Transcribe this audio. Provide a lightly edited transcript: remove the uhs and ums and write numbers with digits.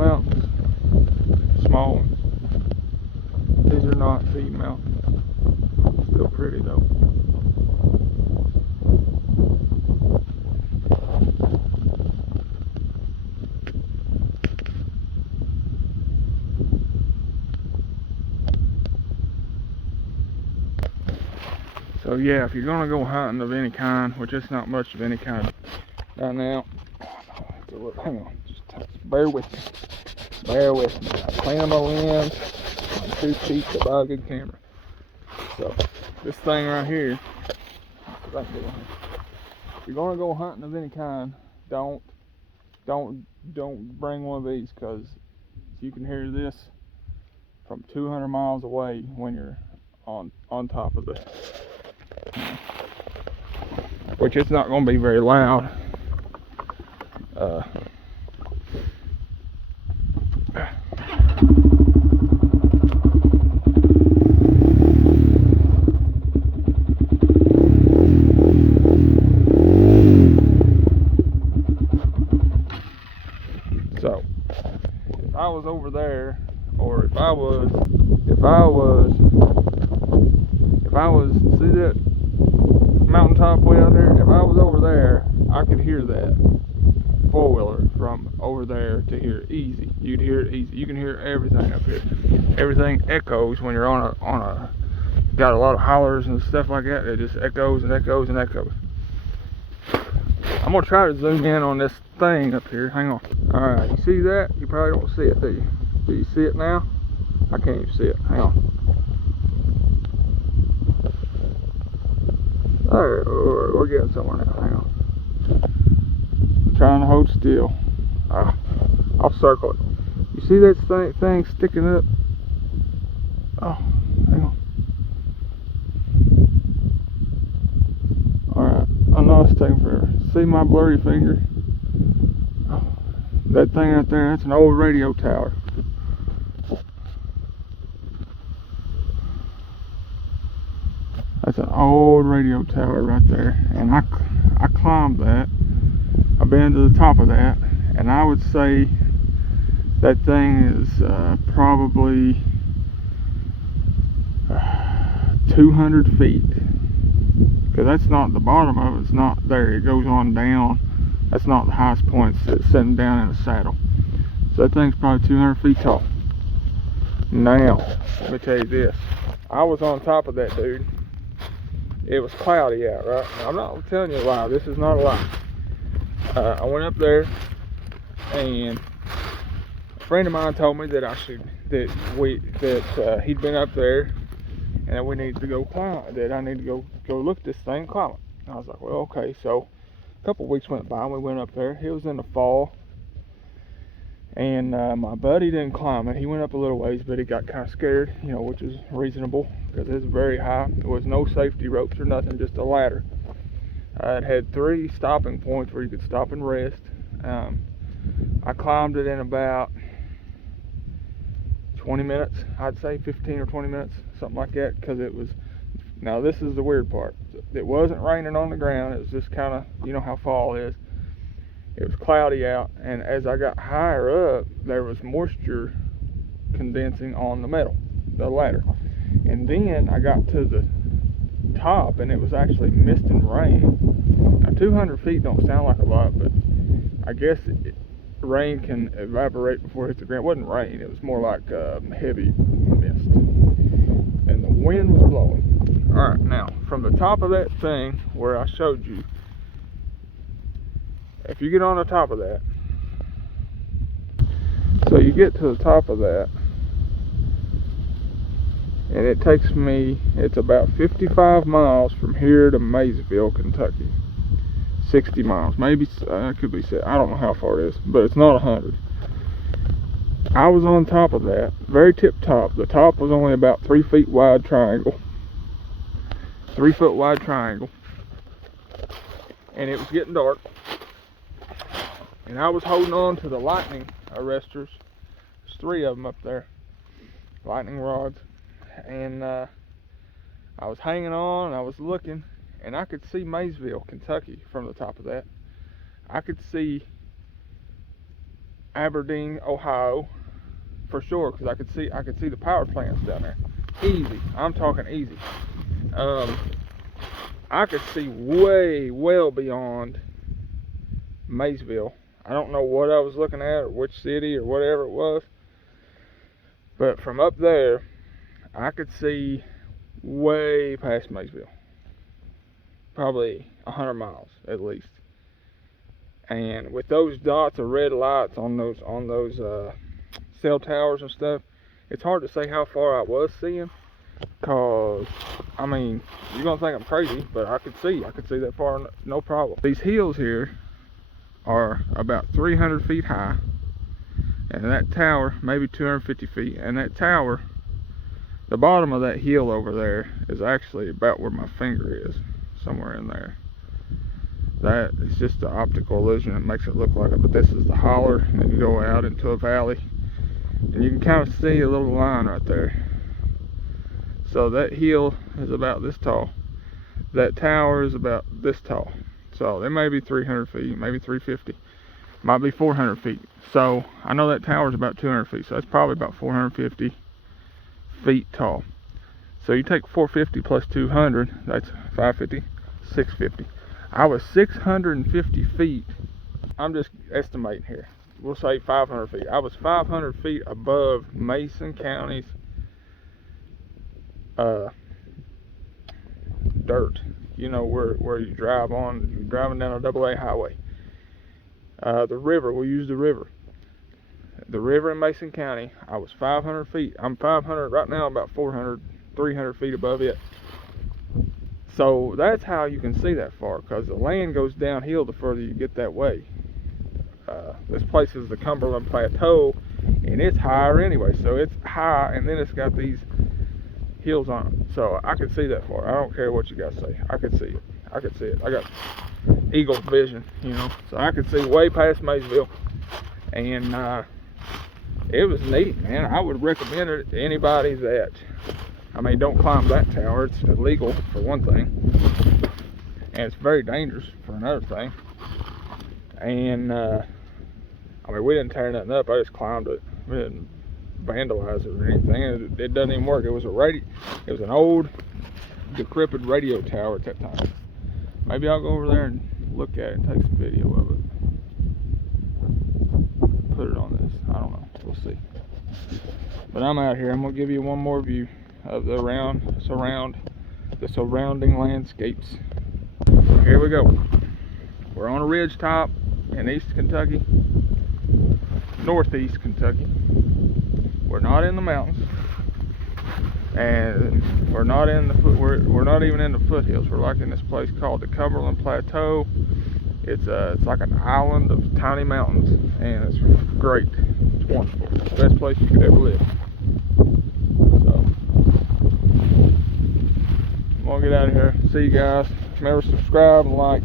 mountains, small ones. These are not feed mountains. Still pretty though. So yeah, if you're gonna go hunting of any kind, which it's not much of any kind right now. Hang on, just bear with me. Bear with me. I'm cleaning my lens. I'm too cheap to buy a good camera. So this thing right here, if you're gonna go hunting of any kind, don't bring one of these, because you can hear this from 200 miles away when you're on top of it. Which it's not going to be very loud. So if I was over there, or if I was see that mountaintop way out there, if I was over there, I could hear that four-wheeler from over there to here easy. You'd hear it easy. You can hear everything up here. Everything echoes when you're on a got a lot of hollers and stuff like that. It just echoes and echoes and echoes. I'm gonna try to zoom in on this thing up here. Hang on. Alright, you see that? You probably don't see it, do you? Do you see it now? I can't even see it. Hang on. Alright, we're getting somewhere now. Hang on. I'm trying to hold still. I'll circle it. You see that thing sticking up? Oh, hang on. Alright, I know it's taking forever. See my blurry finger? Oh, that thing right there, that's an old radio tower. That's an old radio tower right there, and I climbed that. I've been to the top of that, and I would say that thing is probably 200 feet, because that's not the bottom of it. It's not there. It goes on down. That's not the highest point. It's sitting down in a saddle. So that thing's probably 200 feet tall. Now, let me tell you this. I was on top of that, dude. It was cloudy out, right? I'm not telling you a lie. This is not a lie. I went up there, and a friend of mine told me that he'd been up there, and that we needed to go climb. That I need to go look at this thing, climb it. And I was like, well, okay. So a couple weeks went by, and we went up there. It was in the fall, and my buddy didn't climb it. He went up a little ways, but he got kind of scared, which is reasonable, because it's very high. There was no safety ropes or nothing, just a ladder. It had 3 stopping points where you could stop and rest. I climbed it in about 20 minutes, I'd say 15 or 20 minutes, something like that, because it was, now this is the weird part, it wasn't raining on the ground. It was just kind of, how fall is. It was cloudy out, and as I got higher up, there was moisture condensing on the metal, the ladder. And then I got to the top, and it was actually mist and rain. Now 200 feet don't sound like a lot, but I guess rain can evaporate before it hits the ground. It wasn't rain, it was more like heavy mist, and the wind was blowing. Alright, now from the top of that thing where I showed you, if you get on the top of that, so you get to the top of that, and it takes me, it's about 55 miles from here to Maysville, Kentucky. 60 miles, maybe, it could be, I don't know how far it is, but it's not 100. I was on top of that, very tip top. The top was only about 3 feet wide triangle. 3 foot wide triangle. And it was getting dark. And I was holding on to the lightning arresters. There's 3 of them up there. Lightning rods. And I was hanging on, I was looking, and I could see Maysville, Kentucky from the top of that. I could see Aberdeen, Ohio, for sure, because I could see the power plants down there. Easy. I'm talking easy. I could see way, well beyond Maysville. I don't know what I was looking at, or which city, or whatever it was. But from up there, I could see way past Maysville. Probably 100 miles at least. And with those dots of red lights on those cell towers and stuff, it's hard to say how far I was seeing. Cause I mean, you're gonna think I'm crazy, but I could see that far, no problem. These hills here are about 300 feet high, and that tower maybe 250 feet. And that tower, the bottom of that hill over there is actually about where my finger is, somewhere in there. That is just the optical illusion that makes it look like it. But this is the holler, and then you go out into a valley, and you can kind of see a little line right there. So that hill is about this tall. That tower is about this tall. So it may be 300 feet, maybe 350, might be 400 feet. So I know that tower is about 200 feet, so that's probably about 450 feet tall. So you take 450 plus 200, that's 550, 650. I was 650 feet, I'm just estimating here, we'll say 500 feet. I was 500 feet above Mason County's dirt, you know, where you drive on, you're driving down a AA highway. The river, we use the river in Mason County. I was 500 feet. I'm 500 right now, about 400, 300 feet above it. So that's how you can see that far, because the land goes downhill the further you get that way. This place is the Cumberland Plateau, and it's higher anyway, so it's high, and then it's got these hills on it. So I could see that far. I don't care what you guys say. I could see it. I could see it. I got eagle vision, you know, so I could see way past Maysville. And it was neat, man. I would recommend it to anybody that, I mean, don't climb that tower. It's illegal for one thing, and it's very dangerous for another thing. And I mean, we didn't tear nothing up. I just climbed it. We didn't vandalize it or anything. It doesn't even work. It was an old, decrepit radio tower at that time. Maybe I'll go over there and look at it and take some video of it. Put it on this. I don't know. We'll see. But I'm out here. I'm gonna give you one more view of the surrounding landscapes. Here we go. We're on a ridge top in East Kentucky, Northeast Kentucky. We're not in the mountains, and we're not even in the foothills. We're like in this place called the Cumberland Plateau. It's like an island of tiny mountains, and it's great. It's wonderful. It's the best place you could ever live. So I'm gonna get out of here. See you guys. Remember, subscribe and like.